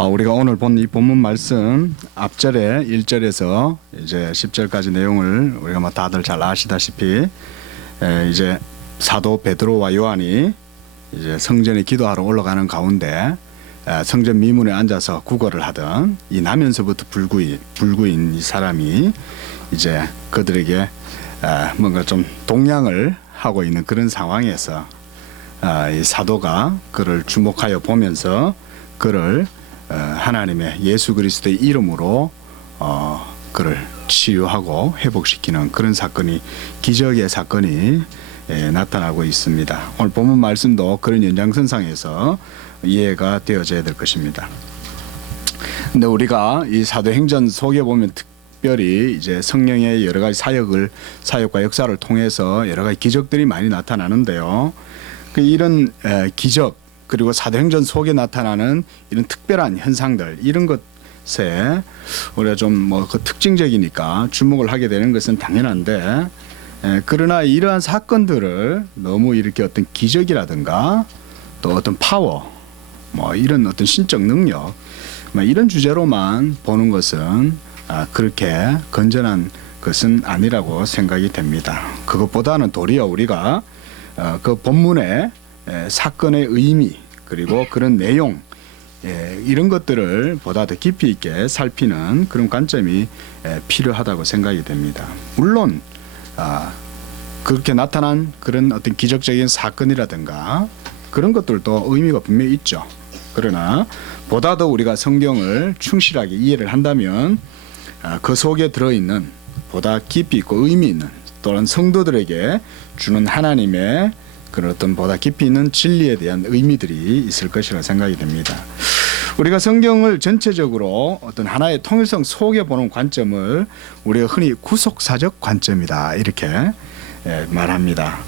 우리가 오늘 본 이 본문 말씀 앞절에 1절에서 이제 10절까지 내용을 우리가 다들 잘 아시다시피 이제 사도 베드로와 요한이 이제 성전에 기도하러 올라가는 가운데 성전 미문에 앉아서 구걸을 하던 이 나면서부터 불구인 이 사람이 이제 그들에게 뭔가 좀 동냥을 하고 있는 그런 상황에서 이 사도가 그를 주목하여 보면서 그를 하나님의 예수 그리스도의 이름으로 그를 치유하고 회복시키는 그런 사건이, 기적의 사건이 나타나고 있습니다. 오늘 본문 말씀도 그런 연장선상에서 이해가 되어져야 될 것입니다. 근데 우리가 이 사도행전 속에 보면 특별히 이제 성령의 여러 가지 사역과 역사를 통해서 여러 가지 기적들이 많이 나타나는데요. 이런 기적, 그리고 사도행전 속에 나타나는 이런 특별한 현상들, 이런 것에 우리가 좀 그 특징적이니까 주목을 하게 되는 것은 당연한데, 그러나 이러한 사건들을 너무 이렇게 어떤 기적이라든가 또 어떤 파워, 이런 어떤 신적 능력, 이런 주제로만 보는 것은 그렇게 건전한 것은 아니라고 생각이 됩니다. 그것보다는 도리어 우리가 그 본문의 사건의 의미, 그리고 그런 내용, 이런 것들을 보다 더 깊이 있게 살피는 그런 관점이 필요하다고 생각이 됩니다. 물론 그렇게 나타난 그런 어떤 기적적인 사건이라든가 그런 것들도 의미가 분명히 있죠. 그러나 보다 더 우리가 성경을 충실하게 이해를 한다면 그 속에 들어있는 보다 깊이 있고 의미 있는, 또는 성도들에게 주는 하나님의 그런 어떤 보다 깊이 있는 진리에 대한 의미들이 있을 것이라 생각이 됩니다. 우리가 성경을 전체적으로 어떤 하나의 통일성 속에 보는 관점을 우리가 흔히 구속사적 관점이다, 이렇게 말합니다.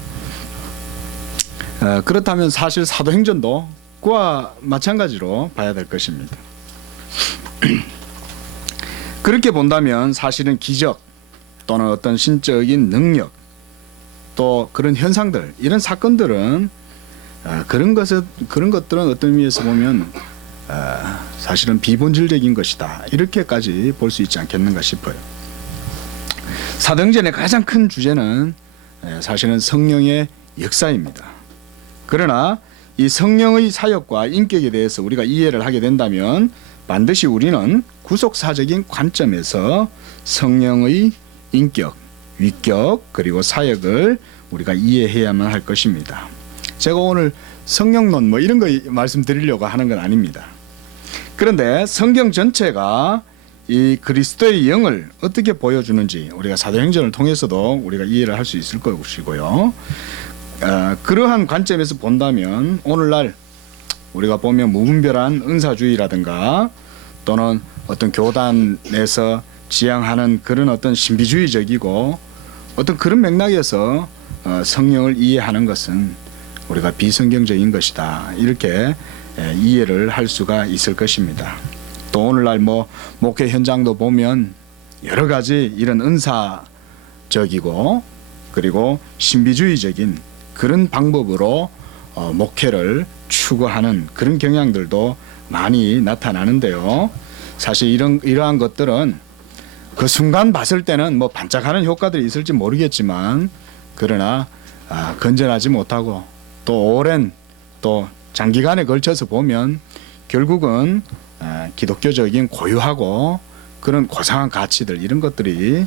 그렇다면 사실 사도행전도 그와 마찬가지로 봐야 될 것입니다. 그렇게 본다면 사실은 기적 또는 어떤 신적인 능력, 또 그런 현상들, 이런 사건들은 그런 것들은 어떤 의미에서 보면 사실은 비본질적인 것이다, 이렇게까지 볼 수 있지 않겠는가 싶어요. 사도행전의 가장 큰 주제는 사실은 성령의 역사입니다. 그러나 이 성령의 사역과 인격에 대해서 우리가 이해를 하게 된다면 반드시 우리는 구속사적인 관점에서 성령의 인격, 위격, 그리고 사역을 우리가 이해해야만 할 것입니다. 제가 오늘 성령론 이런 거 말씀드리려고 하는 건 아닙니다. 그런데 성경 전체가 이 그리스도의 영을 어떻게 보여주는지 우리가 사도행전을 통해서도 우리가 이해를 할 수 있을 것이고요. 그러한 관점에서 본다면 오늘날 우리가 보면 무분별한 은사주의라든가 또는 어떤 교단에서 지향하는 그런 어떤 신비주의적이고 어떤 그런 맥락에서 성령을 이해하는 것은 우리가 비성경적인 것이다, 이렇게 이해를 할 수가 있을 것입니다. 또 오늘날 목회 현장도 보면 여러 가지 이런 은사적이고 그리고 신비주의적인 그런 방법으로 목회를 추구하는 그런 경향들도 많이 나타나는데요. 사실 이러한 것들은 그 순간 봤을 때는 반짝하는 효과들이 있을지 모르겠지만, 그러나 건전하지 못하고 또 오랜 또 장기간에 걸쳐서 보면 결국은 기독교적인 고유하고 그런 고상한 가치들, 이런 것들이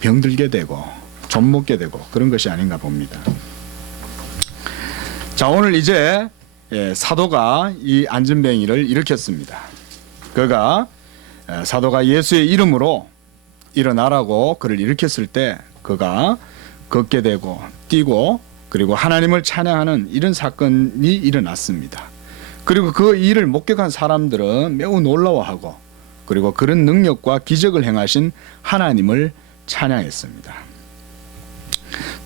병들게 되고 좀먹게 되고 그런 것이 아닌가 봅니다. 자, 오늘 이제 사도가 이 안전뱅이를 일으켰습니다. 사도가 예수의 이름으로 일어나라고 그를 일으켰을 때 그가 걷게 되고 뛰고 그리고 하나님을 찬양하는 이런 사건이 일어났습니다. 그리고 그 일을 목격한 사람들은 매우 놀라워하고 그리고 그런 능력과 기적을 행하신 하나님을 찬양했습니다.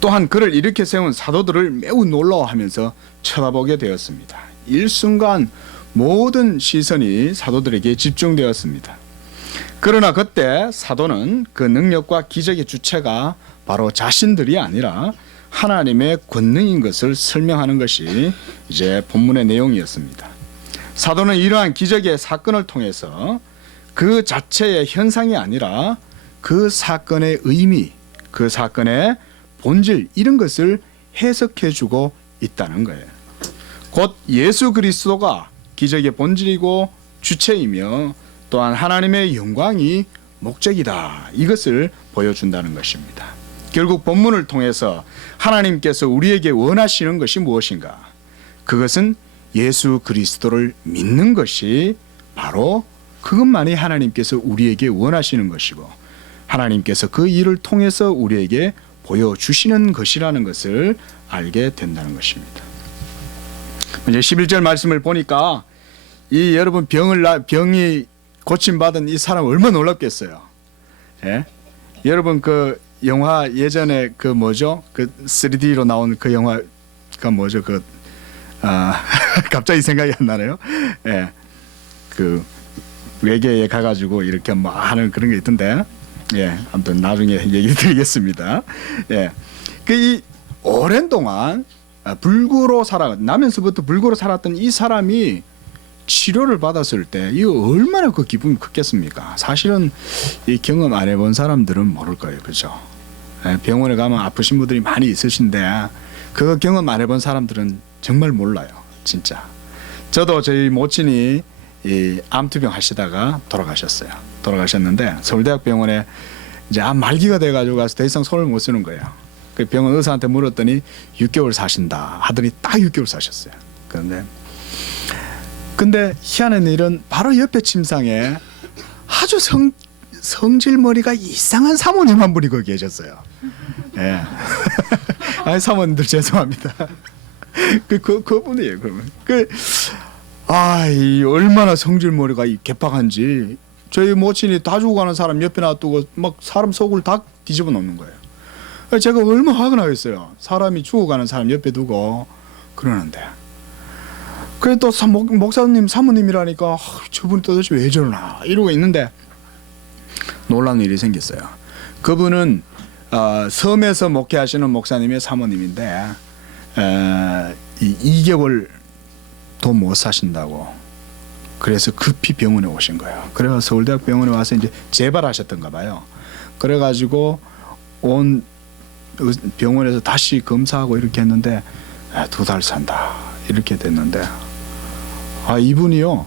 또한 그를 일으켜 세운 사도들을 매우 놀라워하면서 쳐다보게 되었습니다. 일순간 모든 시선이 사도들에게 집중되었습니다. 그러나 그때 사도는 그 능력과 기적의 주체가 바로 자신들이 아니라 하나님의 권능인 것을 설명하는 것이 이제 본문의 내용이었습니다. 사도는 이러한 기적의 사건을 통해서 그 자체의 현상이 아니라 그 사건의 의미, 그 사건의 본질 이런 것을 해석해주고 있다는 거예요. 곧 예수 그리스도가 기적의 본질이고 주체이며 또한 하나님의 영광이 목적이다. 이것을 보여준다는 것입니다. 결국 본문을 통해서 하나님께서 우리에게 원하시는 것이 무엇인가? 그것은 예수 그리스도를 믿는 것이 바로 그것만이 하나님께서 우리에게 원하시는 것이고 하나님께서 그 일을 통해서 우리에게 보여주시는 것이라는 것을 알게 된다는 것입니다. 이제 11절 말씀을 보니까 이 여러분 병이 고침받은 이 사람 얼마나 놀랍겠어요. 예? 여러분 그 영화 예전에 그 뭐죠? 그 3D로 나온 그 영화가 뭐죠? 갑자기 생각이 안 나네요. 예. 그 외계에 가가지고 이렇게 뭐 하는 그런 게 있던데. 예. 아무튼 나중에 얘기 드리겠습니다. 예. 이 오랜 동안 나면서부터 불구로 살았던 이 사람이 치료를 받았을 때 이거 얼마나 그 기분이 컸겠습니까? 사실은 이 경험 안 해본 사람들은 모를 거예요, 그렇죠? 병원에 가면 아프신 분들이 많이 있으신데 그거 경험 안 해본 사람들은 정말 몰라요, 진짜. 저도 저희 모친이 이 암투병 하시다가 돌아가셨는데 서울대학병원에 이제 암 말기가 돼가지고 가서 더 이상 손을 못 쓰는 거예요. 그 병원 의사한테 물었더니 6개월 사신다 하더니 딱 6개월 사셨어요. 근데 희한한 일은 바로 옆에 침상에 아주 성질머리가 이상한 사모님 한 분이 거기 계셨어요. 예. 아니 사모님들 죄송합니다. 그분이에요. 그러면 이 얼마나 성질머리가 개팍한지 저희 모친이 다 죽어가는 사람 옆에 놔두고 막 사람 속을 다 뒤집어 놓는 거예요. 제가 얼마나 화가 나겠어요. 사람이 죽어가는 사람 옆에 두고 그러는데. 그래 또 목사님 사모님이라니까 저분이 도대체 왜 저러나 이러고 있는데 놀라운 일이 생겼어요. 그분은 섬에서 목회하시는 목사님의 사모님인데 2개월 더 못 사신다고 그래서 급히 병원에 오신 거예요. 그래서 서울대학병원에 와서 이제 재발하셨던가 봐요. 그래가지고 온 병원에서 다시 검사하고 이렇게 했는데 2달 산다 이렇게 됐는데 이분이요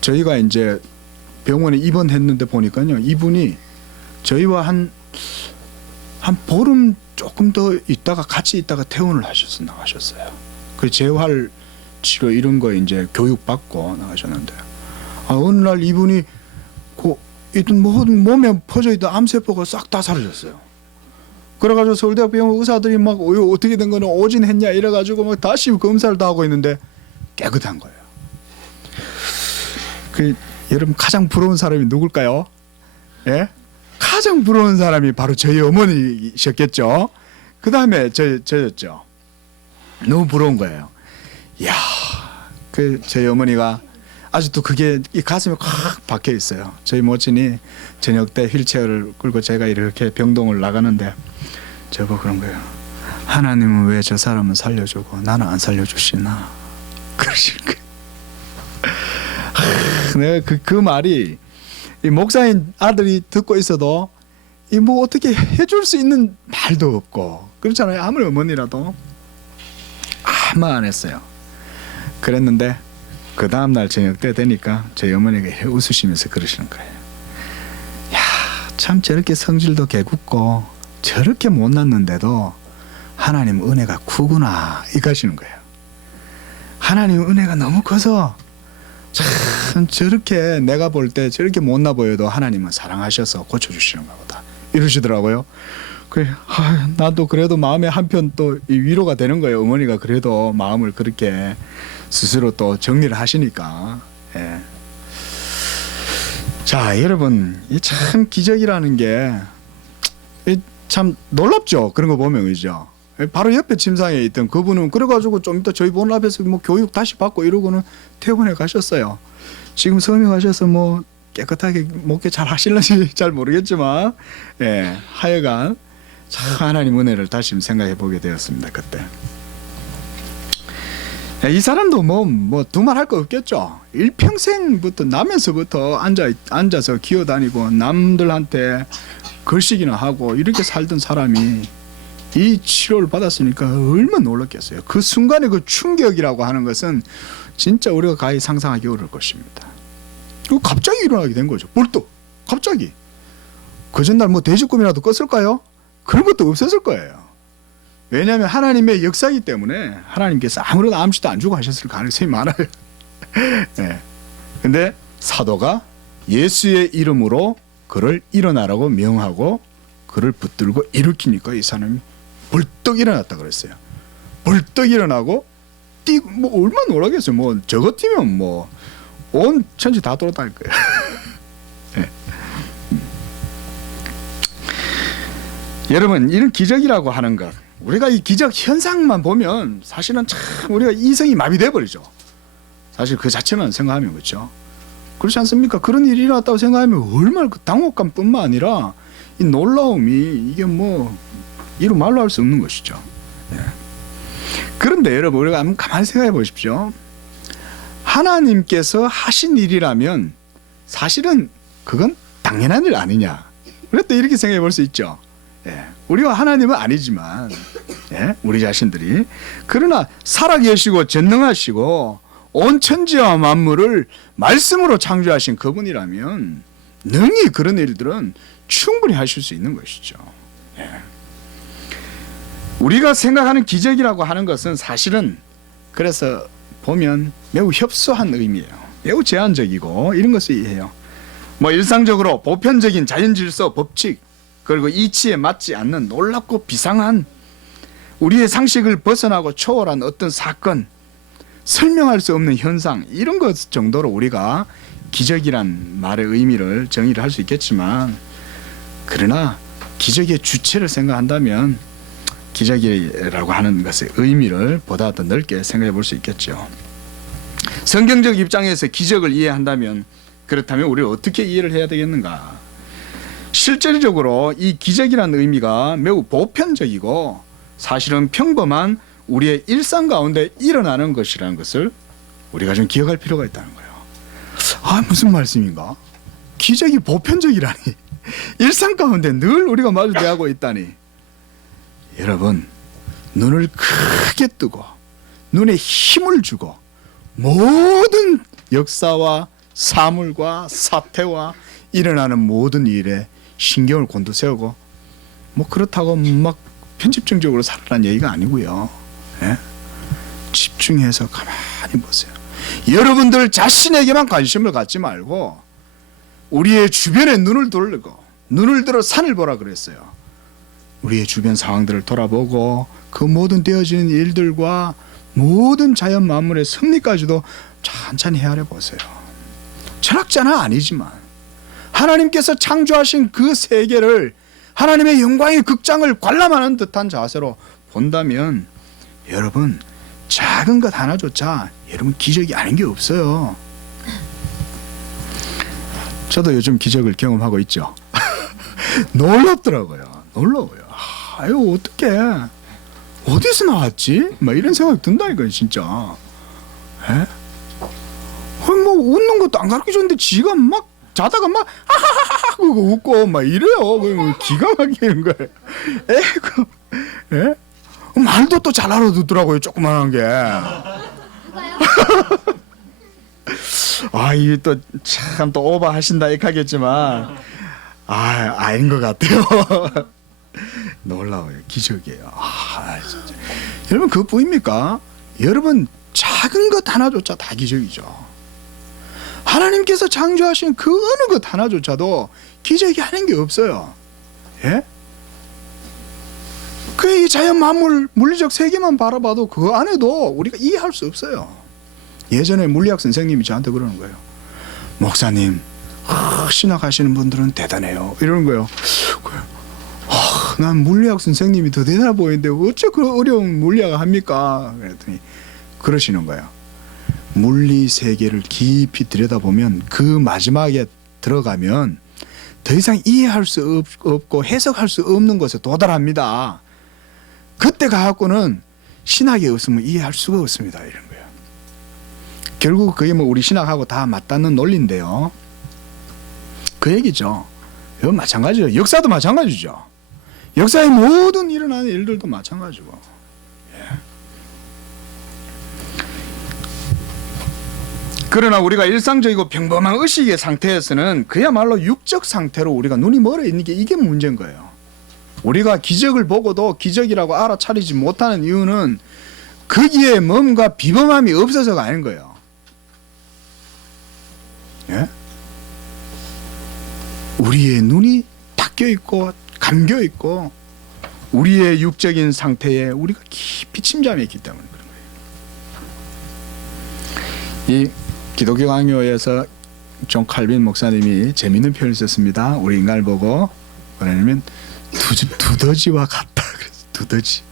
저희가 이제 병원에 입원했는데 보니까요 이분이 저희와 한 보름 조금 더 있다가 같이 있다가 퇴원을 나가셨어요. 그 재활 치료 이런 거 이제 교육받고 나가셨는데 어느 날 이분이 있던 모든 몸에 퍼져 있던 암세포가 싹 다 사라졌어요. 그래가지고 서울대학병원 의사들이 막 어떻게 된 거는 오진했냐 이래가지고 막 다시 검사를 다 하고 있는데 깨끗한 거예요. 여러분 가장 부러운 사람이 누굴까요? 예? 가장 부러운 사람이 바로 저희 어머니셨겠죠. 그 다음에 저였죠. 너무 부러운 거예요. 이야, 저희 어머니가 아직도 그게 이 가슴에 콱 박혀 있어요. 저희 모친이 저녁 때 휠체어를 끌고 제가 이렇게 병동을 나가는데 저보고 그런 거예요. 하나님은 왜 저 사람은 살려주고 나는 안 살려주시나? 그러시는 거예요. 내가 그 말이 이 목사인 아들이 듣고 있어도 뭐 어떻게 해줄 수 있는 말도 없고 그렇잖아요. 아무리 어머니라도 아무 안 했어요. 그랬는데 그 다음날 저녁 때 되니까 저희 어머니가 웃으시면서 그러시는 거예요. 야, 참 저렇게 성질도 개굽고 저렇게 못났는데도 하나님 은혜가 크구나 이가시는 거예요. 하나님 은혜가 너무 커서 참 저렇게 내가 볼 때 저렇게 못나 보여도 하나님은 사랑하셔서 고쳐주시는가 보다 이러시더라고요. 나도 그래도 마음에 한편 또 위로가 되는 거예요. 어머니가 그래도 마음을 그렇게 스스로 또 정리를 하시니까. 예. 자, 여러분, 이 참 기적이라는 게 참 놀랍죠. 그런 거 보면 그죠. 바로 옆에 침상에 있던 그분은 그래가지고 좀 이따 저희 본 앞에서 뭐 교육 다시 받고 이러고는 퇴원해 가셨어요. 지금 섬에 가셔서 뭐 깨끗하게 목회 잘 하실는지 잘 모르겠지만, 예, 하여간 참 하나님 은혜를 다시 생각해 보게 되었습니다. 그때. 이 사람도 뭐 두말 할 거 없겠죠. 일평생부터 나면서부터 앉아서 기어다니고 남들한테 걸식이나 하고 이렇게 살던 사람이 이 치료를 받았으니까 얼마나 놀랐겠어요. 그 순간의 그 충격이라고 하는 것은 진짜 우리가 가히 상상하기 어려울 것입니다. 갑자기 일어나게 된 거죠. 불뚝 갑자기. 그 전날 뭐 돼지꿈이라도 꿨을까요? 그런 것도 없었을 거예요. 왜냐하면 하나님의 역사이기 때문에 하나님께서 아무런 암시도 안 주고 하셨을 가능성이 많아요. 네. 근데 사도가 예수의 이름으로 그를 일어나라고 명하고 그를 붙들고 일으키니까 이 사람이 벌떡 일어났다 그랬어요. 벌떡 일어나고 뛰고 뭐 얼마나 놀라겠어요. 뭐 저 같으면 뭐 온 천지 다 돌아다닐 거예요. 네. 여러분, 이런 기적이라고 하는 것, 우리가 이 기적 현상만 보면 사실은 참 우리가 이성이 마비돼 버리죠. 사실 그 자체만 생각하면 그렇죠. 그렇지 않습니까? 그런 일이 일어났다고 생각하면 얼마나 그 당혹감뿐만 아니라 이 놀라움이 이게 뭐 이루 말로 할 수 없는 것이죠. 예. 그런데 여러분, 우리가 한번 가만히 생각해 보십시오. 하나님께서 하신 일이라면 사실은 그건 당연한 일 아니냐. 우리가 또 이렇게 생각해 볼 수 있죠. 예. 우리와 하나님은 아니지만, 예. 우리 자신들이. 그러나 살아계시고 전능하시고 온 천지와 만물을 말씀으로 창조하신 그분이라면 능히 그런 일들은 충분히 하실 수 있는 것이죠. 예. 우리가 생각하는 기적이라고 하는 것은 사실은 그래서 보면 매우 협소한 의미예요. 매우 제한적이고 이런 것을 이해해요. 뭐 일상적으로 보편적인 자연질서, 법칙, 그리고 이치에 맞지 않는 놀랍고 비상한 우리의 상식을 벗어나고 초월한 어떤 사건, 설명할 수 없는 현상, 이런 것 정도로 우리가 기적이란 말의 의미를 정의를 할 수 있겠지만, 그러나 기적의 주체를 생각한다면 기적이라고 하는 것의 의미를 보다 더 넓게 생각해 볼 수 있겠죠. 성경적 입장에서 기적을 이해한다면, 그렇다면 우리가 어떻게 이해를 해야 되겠는가? 실질적으로 이 기적이라는 의미가 매우 보편적이고 사실은 평범한 우리의 일상 가운데 일어나는 것이라는 것을 우리가 좀 기억할 필요가 있다는 거예요. 아, 무슨 말씀인가? 기적이 보편적이라니. 일상 가운데 늘 우리가 마주대하고 있다니. 여러분, 눈을 크게 뜨고 눈에 힘을 주고 모든 역사와 사물과 사태와 일어나는 모든 일에 신경을 곤두세우고 뭐 그렇다고 막 편집증적으로 살아라는 얘기가 아니고요. 예? 집중해서 가만히 보세요. 여러분들 자신에게만 관심을 갖지 말고 우리의 주변에 눈을 돌리고, 눈을 들어 산을 보라 그랬어요. 우리의 주변 상황들을 돌아보고 그 모든 되어지는 일들과 모든 자연 만물의 섭리까지도 천천히 헤아려 보세요. 철학자는 아니지만 하나님께서 창조하신 그 세계를 하나님의 영광의 극장을 관람하는 듯한 자세로 본다면 여러분, 작은 것 하나조차 여러분 기적이 아닌 게 없어요. 저도 요즘 기적을 경험하고 있죠. 놀랍더라고요. 놀라워요. 아유, 어떡해, 어디서 나왔지? 막 이런 생각이 든다니까요, 진짜. 에? 뭐 웃는 것도 안 가르쳐줬는데 지가 막 자다가 막 하하하하 그거 웃고 막 이래요. 기가 막히는 거예요. 에이구, 예? 말도 또 잘 알아듣더라고요, 조그만한 게. 아, 이게 또 참 또 오버하신다 이렇게 하겠지만, 아닌 것 같아요. 놀라워요. 기적이에요. 진짜. 여러분, 그거 보입니까? 여러분, 작은 것 하나조차 다 기적이죠. 하나님께서 창조하신 그 어느 것 하나조차도 기적이 아닌 게 없어요. 예? 그 이 자연 만물 물리적 세계만 바라봐도 그 안에도 우리가 이해할 수 없어요. 예전에 물리학 선생님이 저한테 그러는 거예요. 목사님, 신학하시는 분들은 대단해요. 이러는 거예요. 난 물리학 선생님이 더 대단해 보이는데 어째 그 어려운 물리학을 합니까? 그랬더니 그러시는 거예요. 물리 세계를 깊이 들여다보면 그 마지막에 들어가면 더 이상 이해할 수 없고 해석할 수 없는 것에 도달합니다. 그때 가갖고는 신학이 없으면 이해할 수가 없습니다. 이런 거예요. 결국 그게 뭐 우리 신학하고 다 맞닿는 논리인데요. 그 얘기죠. 이건 마찬가지죠. 역사도 마찬가지죠. 역사의 모든 일어나는 일들도 마찬가지고. 그러나 우리가 일상적이고 평범한 의식의 상태에서는 그야말로 육적 상태로 우리가 눈이 멀어 있는 게 이게 문제인 거예요. 우리가 기적을 보고도 기적이라고 알아차리지 못하는 이유는 거기에 뭔가 비범함이 없어서가 아닌 거예요. 예? 우리의 눈이 닫혀 있고 감겨 있고 우리의 육적인 상태에 우리가 깊이 침잠해 있기 때문에 그런 거예요. 이 기독교 강요에서 존 칼빈 목사님이 재미있는 표현을 썼습니다. 우리 인간을 보고 뭐냐면 두더지와 같다. 두더지.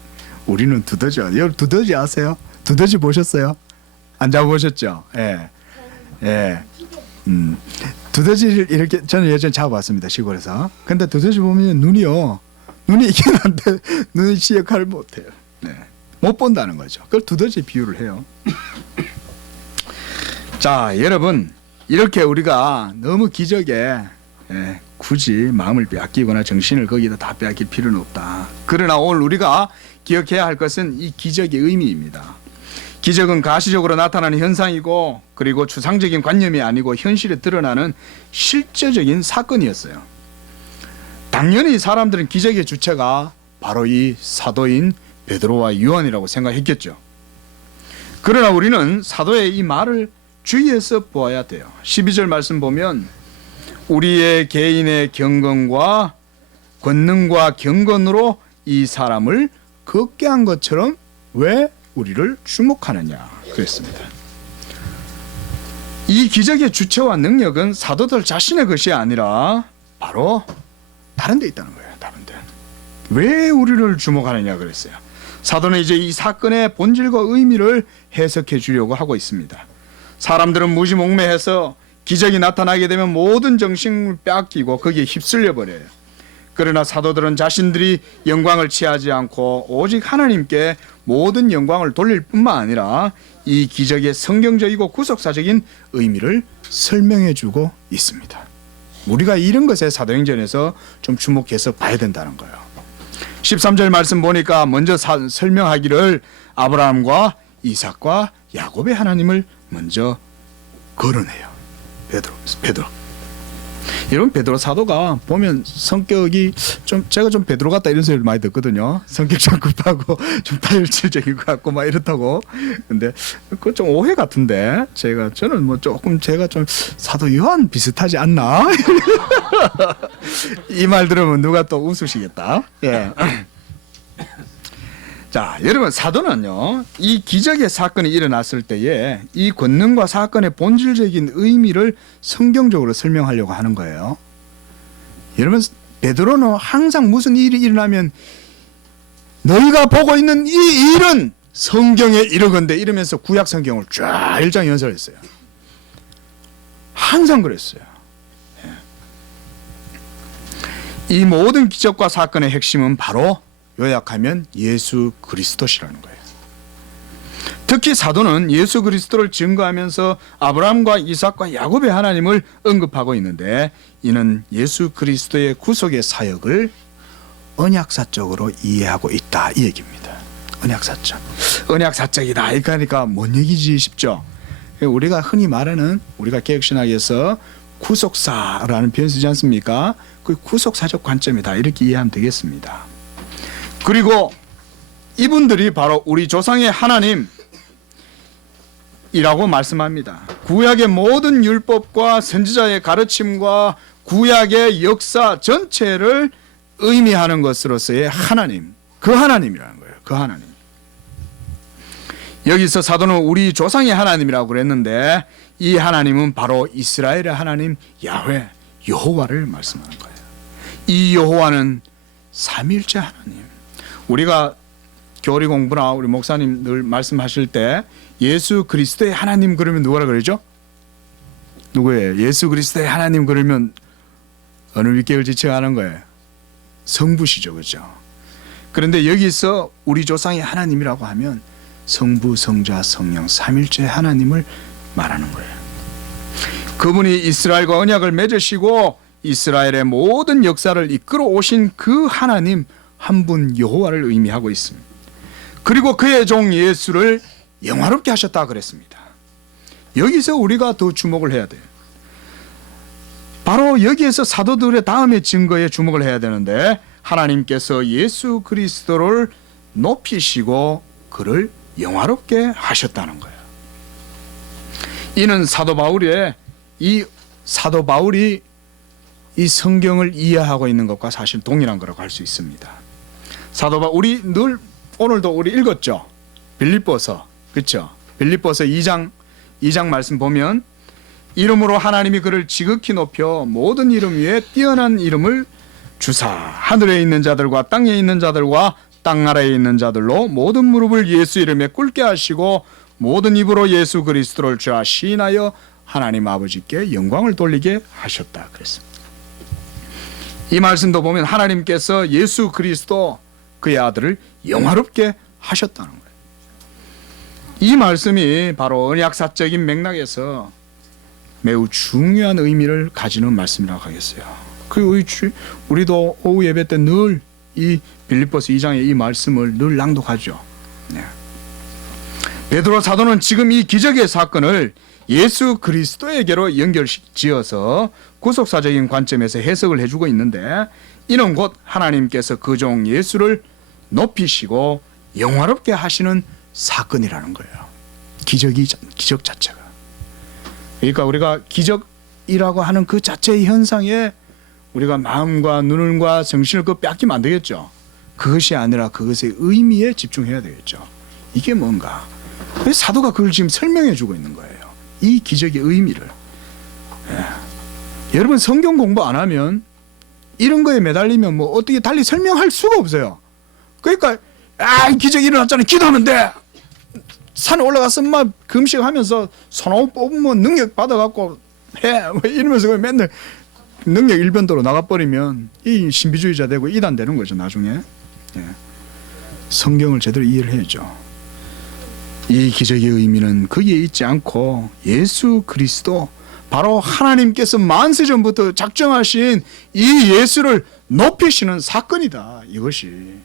우리는 두더지와. 여러분 두더지 아세요? 두더지 보셨어요? 안 잡아보셨죠? 예. 예. 두더지를 이렇게 저는 예전에 잡아봤습니다. 시골에서. 근데 두더지 보면 눈이 있긴 한데 눈이 지 역할을 못해요. 네. 못 본다는 거죠. 그걸 두더지 비유를 해요. 자, 여러분 이렇게 우리가 너무 기적에 굳이 마음을 빼앗기거나 정신을 거기다 다 빼앗길 필요는 없다. 그러나 오늘 우리가 기억해야 할 것은 이 기적의 의미입니다. 기적은 가시적으로 나타나는 현상이고 그리고 추상적인 관념이 아니고 현실에 드러나는 실제적인 사건이었어요. 당연히 사람들은 기적의 주체가 바로 이 사도인 베드로와 요한이라고 생각했겠죠. 그러나 우리는 사도의 이 말을 주의해서 보아야 돼요. 12절 말씀 보면 우리의 개인의 경건과 권능과 경건으로 이 사람을 걷게 한 것처럼 왜 우리를 주목하느냐 그랬습니다. 이 기적의 주체와 능력은 사도들 자신의 것이 아니라 바로 다른 데 있다는 거예요. 다른 데. 왜 우리를 주목하느냐 그랬어요. 사도는 이제 이 사건의 본질과 의미를 해석해 주려고 하고 있습니다. 사람들은 무지몽매해서 기적이 나타나게 되면 모든 정신을 빼앗기고 거기에 휩쓸려 버려요. 그러나 사도들은 자신들이 영광을 취하지 않고 오직 하나님께 모든 영광을 돌릴 뿐만 아니라 이 기적의 성경적이고 구속사적인 의미를 설명해 주고 있습니다. 우리가 이런 것에 사도행전에서 좀 주목해서 봐야 된다는 거예요. 13절 말씀 보니까 먼저 설명하기를 아브라함과 이삭과 야곱의 하나님을 먼저 거론해요. 베드로. 여러분 베드로 사도가 보면 성격이 좀 제가 좀 베드로 같다 이런 소리를 많이 듣거든요. 성격 좀 급하고 좀 다혈질적인 것 같고 막 이렇다고. 근데 그거 좀 오해 같은데 저는 뭐 조금 제가 좀 사도 요한 비슷하지 않나? 이 말 들으면 누가 또 웃으시겠다. 예. 자, 여러분 사도는요 이 기적의 사건이 일어났을 때에 이 권능과 사건의 본질적인 의미를 성경적으로 설명하려고 하는 거예요. 여러분 베드로는 항상 무슨 일이 일어나면 너희가 보고 있는 이 일은 성경에 이르건대 이러면서 구약 성경을 쫙 일장 연설했어요. 항상 그랬어요. 이 모든 기적과 사건의 핵심은 바로 요약하면 예수 그리스도시라는 거예요. 특히 사도는 예수 그리스도를 증거하면서 아브라함과 이삭과 야곱의 하나님을 언급하고 있는데 이는 예수 그리스도의 구속의 사역을 언약사적으로 이해하고 있다 이 얘기입니다. 언약사적이다 그러니까 뭔 얘기지 싶죠. 우리가 흔히 말하는 우리가 개혁신학에서 구속사라는 표현 쓰지 않습니까? 그 구속사적 관점이다 이렇게 이해하면 되겠습니다. 그리고 이분들이 바로 우리 조상의 하나님이라고 말씀합니다. 구약의 모든 율법과 선지자의 가르침과 구약의 역사 전체를 의미하는 것으로서의 하나님, 그 하나님이라는 거예요. 그 하나님. 여기서 사도는 우리 조상의 하나님이라고 그랬는데 이 하나님은 바로 이스라엘의 하나님 야훼, 여호와를 말씀하는 거예요. 이 여호와는 삼위일체 하나님. 우리가 교리 공부나 우리 목사님 늘 말씀하실 때 예수 그리스도의 하나님 그러면 누구라 그러죠? 누구예요? 예수 그리스도의 하나님 그러면 어느 윗격을 지칭하는 거예요? 성부시죠, 그렇죠? 그런데 여기서 우리 조상의 하나님이라고 하면 성부, 성자, 성령 삼일째 하나님을 말하는 거예요. 그분이 이스라엘과 언약을 맺으시고 이스라엘의 모든 역사를 이끌어 오신 그 하나님 한 분 여호와를 의미하고 있습니다. 그리고 그의 종 예수를 영화롭게 하셨다 그랬습니다. 여기서 우리가 더 주목을 해야 돼요. 바로 여기에서 사도들의 다음의 증거에 주목을 해야 되는데, 하나님께서 예수 그리스도를 높이시고 그를 영화롭게 하셨다는 거예요. 이는 사도 바울이 이 성경을 이해하고 있는 것과 사실 동일한 거라고 할 수 있습니다. 우리 늘 오늘도 우리 읽었죠. 빌립보서, 그렇죠? 빌립보서 2장 말씀 보면, 이름으로 하나님이 그를 지극히 높여 모든 이름 위에 뛰어난 이름을 주사 하늘에 있는 자들과 땅에 있는 자들과 땅 아래에 있는 자들로 모든 무릎을 예수 이름에 꿇게 하시고 모든 입으로 예수 그리스도를 주와 시인하여 하나님 아버지께 영광을 돌리게 하셨다 그랬습니다. 이 말씀도 보면 하나님께서 예수 그리스도 그의 아들을 영화롭게 하셨다는 거예요. 이 말씀이 바로 언약사적인 맥락에서 매우 중요한 의미를 가지는 말씀이라고 하겠어요. 우리도 오후 예배 때 늘 이 빌립보서 2장의 이 말씀을 늘 낭독하죠. 네. 베드로 사도는 지금 이 기적의 사건을 예수 그리스도에게로 연결지어서 구속사적인 관점에서 해석을 해주고 있는데, 이는 곧 하나님께서 그 종 예수를 높이시고 영화롭게 하시는 사건이라는 거예요. 기적 자체가. 그러니까 우리가 기적이라고 하는 그 자체의 현상에 우리가 마음과 눈과 정신을 빼앗기면 안 되겠죠. 그것이 아니라 그것의 의미에 집중해야 되겠죠. 이게 뭔가. 사도가 그걸 지금 설명해 주고 있는 거예요. 이 기적의 의미를. 여러분 성경 공부 안 하면 이런 거에 매달리면 뭐 어떻게 달리 설명할 수가 없어요. 그러니까 기적이 일어났잖아요. 기도하는데 산에 올라가서 막 금식하면서 손아웃 뽑으면 능력 받아갖고 해 이러면서 맨날 능력 일변도로 나가버리면 이 신비주의자 되고 이단 되는 거죠 나중에. 성경을 제대로 이해를 해야죠. 이 기적의 의미는 거기에 있지 않고 예수 그리스도, 바로 하나님께서 만세 전부터 작정하신 이 예수를 높이시는 사건이다. 이것이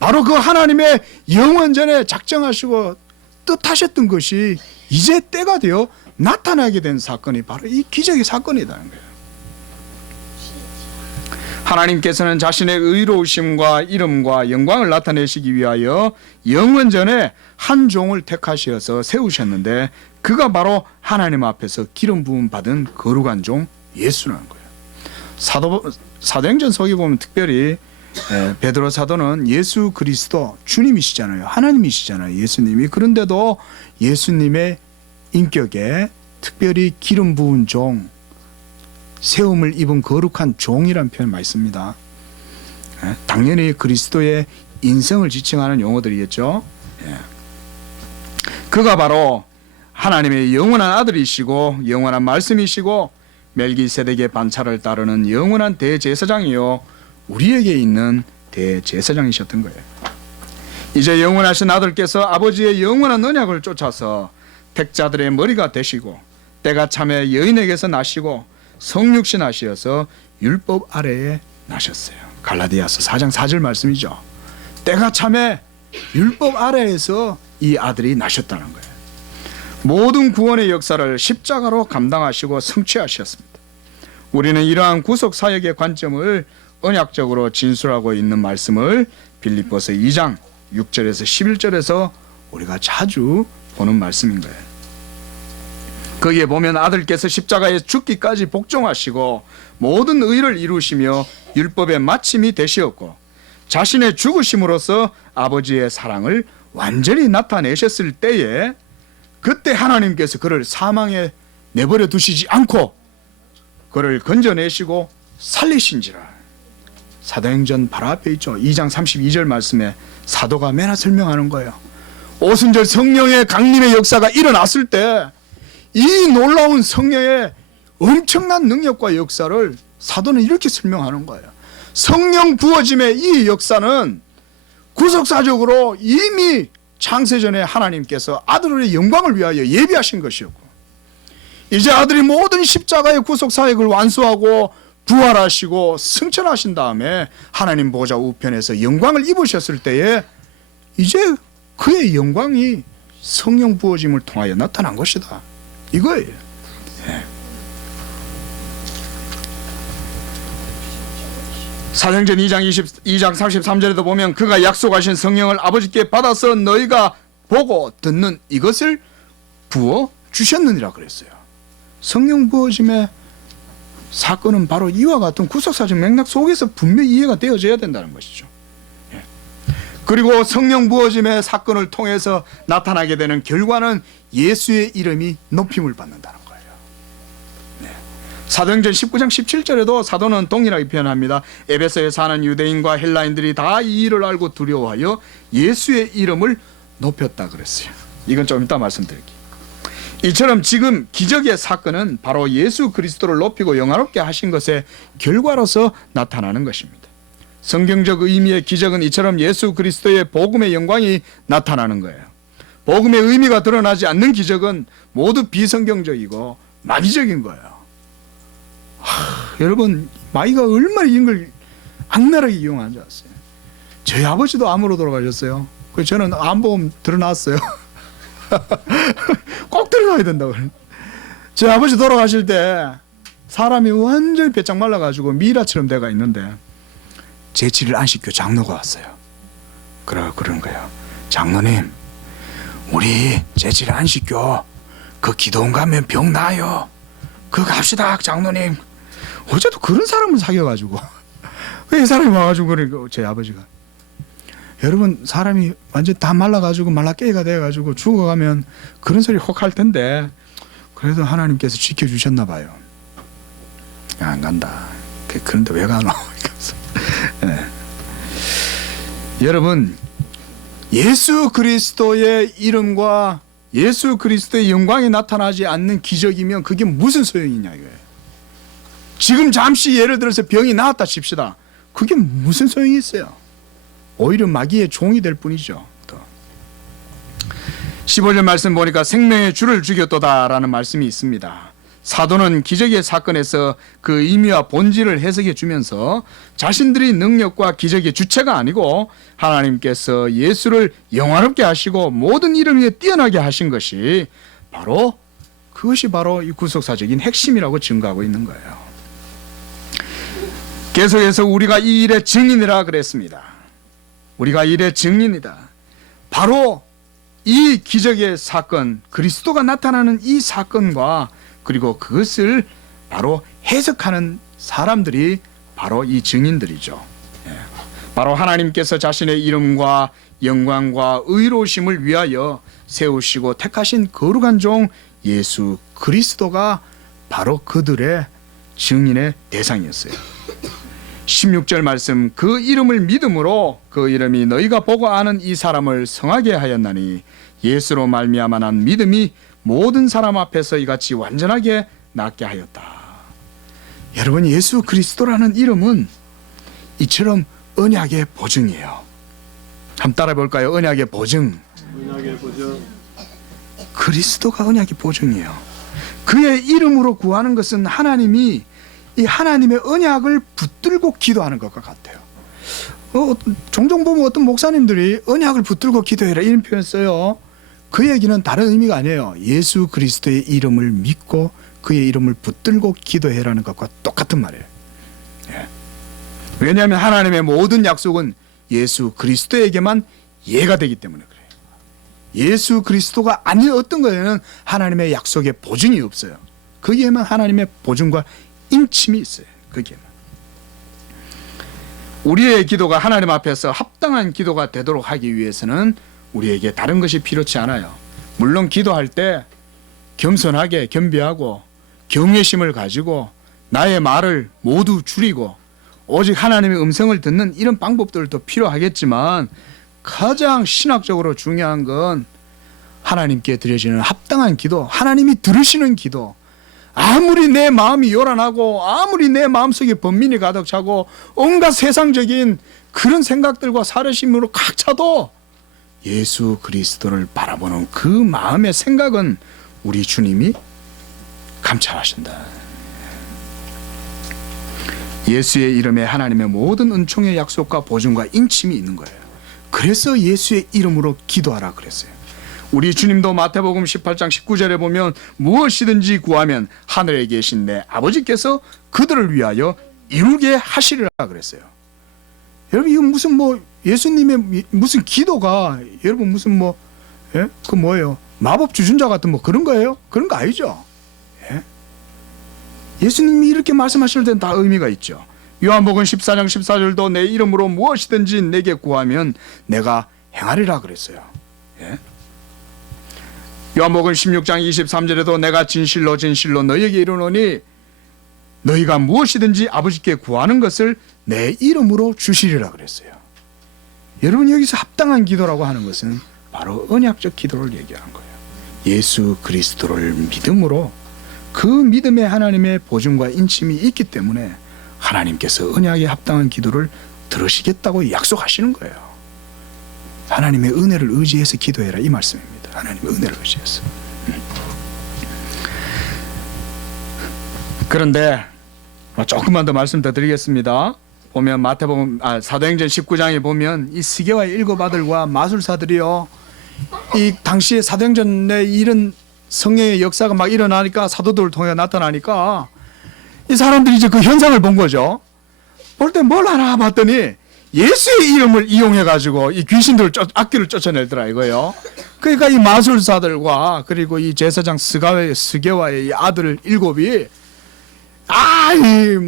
바로 그 하나님의 영원전에 작정하시고 뜻하셨던 것이 이제 때가 되어 나타나게 된 사건이 바로 이 기적의 사건이라는 거예요. 하나님께서는 자신의 의로우심과 이름과 영광을 나타내시기 위하여 영원전에 한 종을 택하셔서 세우셨는데, 그가 바로 하나님 앞에서 기름 부음 받은 거룩한 종 예수라는 거예요. 사도행전 서기 보면 특별히 베드로 사도는 예수 그리스도 주님이시잖아요. 하나님이시잖아요. 예수님이. 그런데도 예수님의 인격에 특별히 기름 부은 종, 세움을 입은 거룩한 종이라는 표현을 많이 씁니다. 당연히 그리스도의 인성을 지칭하는 용어들이겠죠. 그가 바로 하나님의 영원한 아들이시고 영원한 말씀이시고 멜기세덱의 반차를 따르는 영원한 대제사장이요 우리에게 있는 대제사장이셨던 거예요. 이제 영원하신 아들께서 아버지의 영원한 언약을 쫓아서 택자들의 머리가 되시고 때가 참에 여인에게서 나시고 성육신 하시어서 율법 아래에 나셨어요. 갈라디아서 4장 4절 말씀이죠. 때가 참에 율법 아래에서 이 아들이 나셨다는 거예요. 모든 구원의 역사를 십자가로 감당하시고 성취하셨습니다. 우리는 이러한 구속 사역의 관점을 언약적으로 진술하고 있는 말씀을 빌립보서 2장 6절에서 11절에서 우리가 자주 보는 말씀인 거예요. 거기에 보면 아들께서 십자가에 죽기까지 복종하시고 모든 의를 이루시며 율법의 마침이 되시었고 자신의 죽으심으로써 아버지의 사랑을 완전히 나타내셨을 때에, 그때 하나님께서 그를 사망에 내버려 두시지 않고 그를 건져내시고 살리신지라. 사도행전 바로 앞에 있죠. 2장 32절 말씀에 사도가 맨날 설명하는 거예요. 오순절 성령의 강림의 역사가 일어났을 때 이 놀라운 성령의 엄청난 능력과 역사를 사도는 이렇게 설명하는 거예요. 성령 부어짐의 이 역사는 구속사적으로 이미 창세전에 하나님께서 아들의 영광을 위하여 예비하신 것이었고, 이제 아들이 모든 십자가의 구속 사역을 완수하고 부활하시고 승천하신 다음에 하나님 보좌 우편에서 영광을 입으셨을 때에 이제 그의 영광이 성령 부어짐을 통하여 나타난 것이다, 이거예요. 예. 사도행전 2장 33절에도 보면 그가 약속하신 성령을 아버지께 받아서 너희가 보고 듣는 이것을 부어 주셨느니라 그랬어요. 성령 부어짐의 사건은 바로 이와 같은 구속사적 맥락 속에서 분명히 이해가 되어져야 된다는 것이죠. 예. 그리고 성령 부어짐의 사건을 통해서 나타나게 되는 결과는 예수의 이름이 높임을 받는다는 거예요. 네. 사도행전 19장 17절에도 사도는 동일하게 표현합니다. 에베소에 사는 유대인과 헬라인들이 다 이 일을 알고 두려워하여 예수의 이름을 높였다 그랬어요. 이건 좀 이따 말씀드릴게요. 이처럼 지금 기적의 사건은 바로 예수 그리스도를 높이고 영화롭게 하신 것의 결과로서 나타나는 것입니다. 성경적 의미의 기적은 이처럼 예수 그리스도의 복음의 영광이 나타나는 거예요. 복음의 의미가 드러나지 않는 기적은 모두 비성경적이고 마귀적인 거예요. 여러분, 마귀가 얼마나 이걸 악랄하게 이용하는 줄 아세요? 저희 아버지도 암으로 돌아가셨어요. 그래서 저는 암보험 들어놨어요. 꼭 들어가야 된다고. 제 아버지 돌아가실 때 사람이 완전히 배짱 말라가지고 미라처럼 돼가 있는데 제치를 안식교 장로가 왔어요. 그런 거예요. 장로님, 우리 제칠 안식교 그 기도원 가면 병 나요. 그거 갑시다 장로님. 어제도 그런 사람을 사귀어가지고 왜 이 사람이 와가지고 그러니까 제 아버지가, 여러분 사람이 완전 다 말라가지고 말라깨가 돼가지고 죽어가면 그런 소리 혹 할 텐데 그래도 하나님께서 지켜주셨나 봐요. 야, 안 간다. 그런데 왜 가노? 네. 여러분, 예수 그리스도의 이름과 예수 그리스도의 영광이 나타나지 않는 기적이면 그게 무슨 소용이냐 이거예요. 지금 잠시 예를 들어서 병이 나았다 칩시다. 그게 무슨 소용이 있어요? 오히려 마귀의 종이 될 뿐이죠. 15절 말씀 보니까 생명의 주를 죽였도다라는 말씀이 있습니다. 사도는 기적의 사건에서 그 의미와 본질을 해석해 주면서 자신들이 능력과 기적의 주체가 아니고 하나님께서 예수를 영화롭게 하시고 모든 이름 위에 뛰어나게 하신 것이 그것이 바로 이 구속사적인 핵심이라고 증거하고 있는 거예요. 계속해서 우리가 이 일의 증인이라 그랬습니다. 우리가 이 일의 증인이다. 바로 이 기적의 사건, 그리스도가 나타나는 이 사건과 그리고 그것을 바로 해석하는 사람들이 바로 이 증인들이죠. 바로 하나님께서 자신의 이름과 영광과 의로우심을 위하여 세우시고 택하신 거룩한 종 예수 그리스도가 바로 그들의 증인의 대상이었어요. 16절 말씀, 그 이름을 믿음으로 그 이름이 너희가 보고 아는 이 사람을 성하게 하였나니 예수로 말미암아 난 믿음이 모든 사람 앞에서 이같이 완전하게 낫게 하였다. 여러분, 예수 그리스도라는 이름은 이처럼 언약의 보증이에요. 한번 따라해 볼까요? 언약의 보증. 언약의 보증. 그리스도가 언약의 보증이에요. 그의 이름으로 구하는 것은 하나님이 이 하나님의 언약을 붙들고 기도하는 것과 같아요. 종종 보면 어떤 목사님들이 언약을 붙들고 기도해라 이런 표현 써요. 그 얘기는 다른 의미가 아니에요. 예수 그리스도의 이름을 믿고 그의 이름을 붙들고 기도해라는 것과 똑같은 말이에요. 예. 왜냐하면 하나님의 모든 약속은 예수 그리스도에게만 예가 되기 때문에 그래요. 예수 그리스도가 아닌 어떤 거에는 하나님의 약속의 보증이 없어요. 거기에만 하나님의 보증과 인침이 있어요. 거기에만. 우리의 기도가 하나님 앞에서 합당한 기도가 되도록 하기 위해서는 우리에게 다른 것이 필요치 않아요. 물론 기도할 때 겸손하게 겸비하고 경외심을 가지고 나의 말을 모두 줄이고 오직 하나님의 음성을 듣는 이런 방법들도 필요하겠지만 가장 신학적으로 중요한 건 하나님께 드려지는 합당한 기도, 하나님이 들으시는 기도. 아무리 내 마음이 요란하고 아무리 내 마음속에 번민이 가득 차고 온갖 세상적인 그런 생각들과 사려심으로 꽉 차도 예수 그리스도를 바라보는 그 마음의 생각은 우리 주님이 감찰하신다. 예수의 이름에 하나님의 모든 은총의 약속과 보증과 인침이 있는 거예요. 그래서 예수의 이름으로 기도하라 그랬어요. 우리 주님도 마태복음 18장 19절에 보면 무엇이든지 구하면 하늘에 계신 내 아버지께서 그들을 위하여 이루게 하시리라 그랬어요. 여러분 이거 무슨 뭐 예수님의 무슨 기도가 여러분 무슨 뭐 예? 그 뭐예요? 마법 주준자 같은 뭐 그런 거예요? 그런 거 아니죠. 예? 예수님이 이렇게 말씀하실 때는 다 의미가 있죠. 요한복음 14장 14절도 내 이름으로 무엇이든지 내게 구하면 내가 행하리라 그랬어요. 예? 요한복음 16장 23절에도 내가 진실로 진실로 너희에게 이르노니 너희가 무엇이든지 아버지께 구하는 것을 내 이름으로 주시리라 그랬어요. 여러분 여기서 합당한 기도라고 하는 것은 바로 언약적 기도를 얘기하는 거예요. 예수 그리스도를 믿음으로 그 믿음에 하나님의 보증과 인침이 있기 때문에 하나님께서 언약에 합당한 기도를 들으시겠다고 약속하시는 거예요. 하나님의 은혜를 의지해서 기도해라 이 말씀입니다. 하나님의 은혜를 의지해서. 그런데 조금만 더 말씀 더 드리겠습니다. 보면 마태복음 사도행전 19장에 보면 이 스게와의 7 아들과 마술사들이요, 이 당시에 사도행전에 이런 성령의 역사가 막 일어나니까 사도들을 통해 나타나니까 이 사람들이 이제 그 현상을 본 거죠. 볼 때 뭘 하나 봤더니 예수의 이름을 이용해 가지고 이 귀신들을 악귀를 쫓아내더라 이거예요. 그러니까 이 마술사들과 그리고 이 제사장 스게와의 이 아들 7이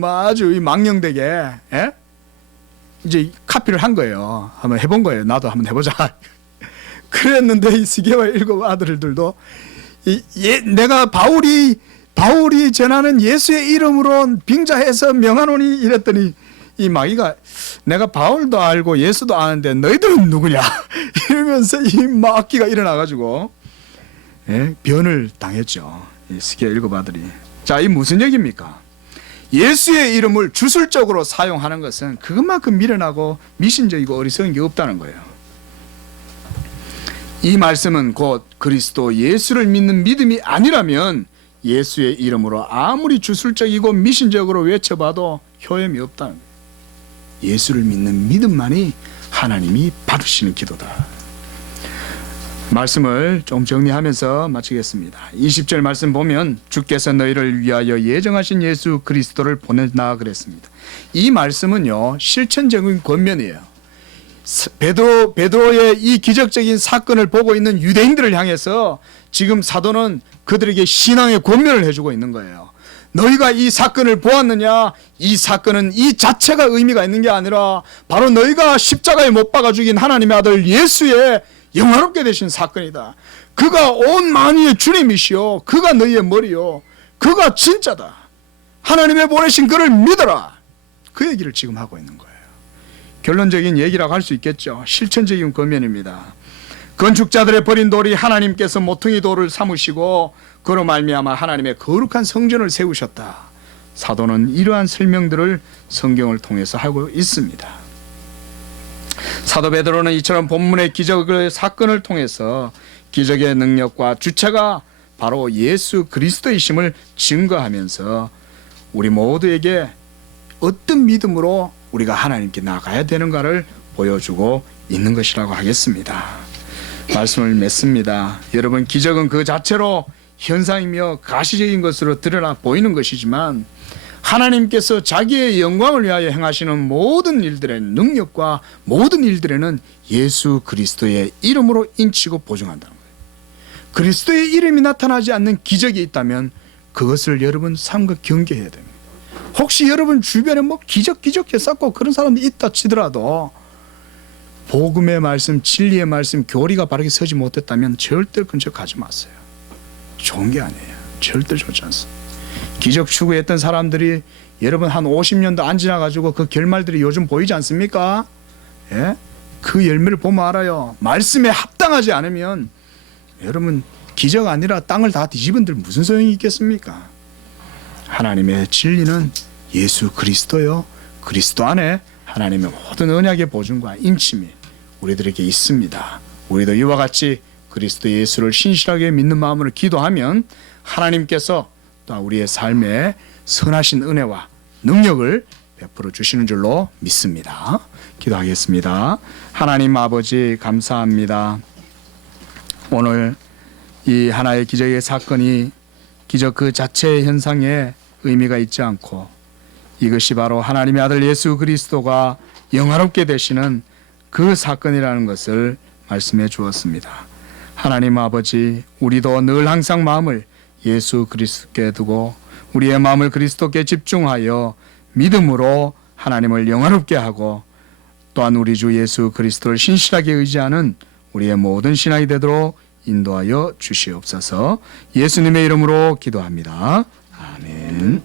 아주 이 망령되게 예? 이제 카피를 한 거예요. 한번 해본 거예요. 나도 한번 해보자. 그랬는데 이 스게와의 7 아들들도 내가 바울이 전하는 예수의 이름으로 빙자해서 명하노니 이랬더니 이 마귀가 내가 바울도 알고 예수도 아는데 너희들은 누구냐 이러면서 이 악기가 일어나가지고 예? 변을 당했죠. 이 스게와 7 아들이. 자, 이 무슨 얘기입니까? 예수의 이름을 주술적으로 사용하는 것은 그것만큼 미련하고 미신적이고 어리석은 게 없다는 거예요. 이 말씀은 곧 그리스도 예수를 믿는 믿음이 아니라면 예수의 이름으로 아무리 주술적이고 미신적으로 외쳐봐도 효험이 없다는 거예요. 예수를 믿는 믿음만이 하나님이 받으시는 기도다. 말씀을 좀 정리하면서 마치겠습니다. 20절 말씀 보면 주께서 너희를 위하여 예정하신 예수 그리스도를 보내나 그랬습니다. 이 말씀은요 실천적인 권면이에요. 베드로의 이 기적적인 사건을 보고 있는 유대인들을 향해서 지금 사도는 그들에게 신앙의 권면을 해주고 있는 거예요. 너희가 이 사건을 보았느냐? 이 사건은 이 자체가 의미가 있는 게 아니라 바로 너희가 십자가에 못 박아 죽인 하나님의 아들 예수의 영화롭게 되신 사건이다. 그가 온 만유의 주님이시오. 그가 너희의 머리요. 그가 진짜다. 하나님의 보내신 그를 믿어라. 그 얘기를 지금 하고 있는 거예요. 결론적인 얘기라고 할 수 있겠죠. 실천적인 권면입니다. 건축자들의 버린 돌이 하나님께서 모퉁이 돌을 삼으시고 그로 말미암아 하나님의 거룩한 성전을 세우셨다. 사도는 이러한 설명들을 성경을 통해서 하고 있습니다. 사도 베드로는 이처럼 본문의 기적의 사건을 통해서 기적의 능력과 주체가 바로 예수 그리스도이심을 증거하면서 우리 모두에게 어떤 믿음으로 우리가 하나님께 나가야 되는가를 보여주고 있는 것이라고 하겠습니다. 말씀을 맺습니다. 여러분, 기적은 그 자체로 현상이며 가시적인 것으로 드러나 보이는 것이지만 하나님께서 자기의 영광을 위하여 행하시는 모든 일들의 능력과 모든 일들에는 예수 그리스도의 이름으로 인치고 보증한다는 거예요. 그리스도의 이름이 나타나지 않는 기적이 있다면 그것을 여러분 삼가 경계해야 됩니다. 혹시 여러분 주변에 뭐 기적해 쌓고 그런 사람이 있다 치더라도 복음의 말씀, 진리의 말씀, 교리가 바르게 서지 못했다면 절대 근처 가지 마세요. 좋은 게 아니에요. 절대 좋지 않습니다. 기적 추구했던 사람들이 여러분 한 50년도 안 지나가지고 그 결말들이 요즘 보이지 않습니까? 예? 그 열매를 보면 알아요. 말씀에 합당하지 않으면 여러분 기적 아니라 땅을 다 뒤집은들 무슨 소용이 있겠습니까? 하나님의 진리는 예수 그리스도요. 그리스도 안에 하나님의 모든 언약의 보증과 인침이 우리들에게 있습니다. 우리도 이와 같이 그리스도 예수를 신실하게 믿는 마음으로 기도하면 하나님께서 또 우리의 삶에 선하신 은혜와 능력을 베풀어 주시는 줄로 믿습니다. 기도하겠습니다. 하나님 아버지 감사합니다. 오늘 이 하나의 기적의 사건이 기적 그 자체의 현상에 의미가 있지 않고 이것이 바로 하나님의 아들 예수 그리스도가 영화롭게 되시는 그 사건이라는 것을 말씀해 주었습니다. 하나님 아버지, 우리도 늘 항상 마음을 예수 그리스도께 두고 우리의 마음을 그리스도께 집중하여 믿음으로 하나님을 영화롭게 하고 또한 우리 주 예수 그리스도를 신실하게 의지하는 우리의 모든 신앙이 되도록 인도하여 주시옵소서. 예수님의 이름으로 기도합니다. 아멘.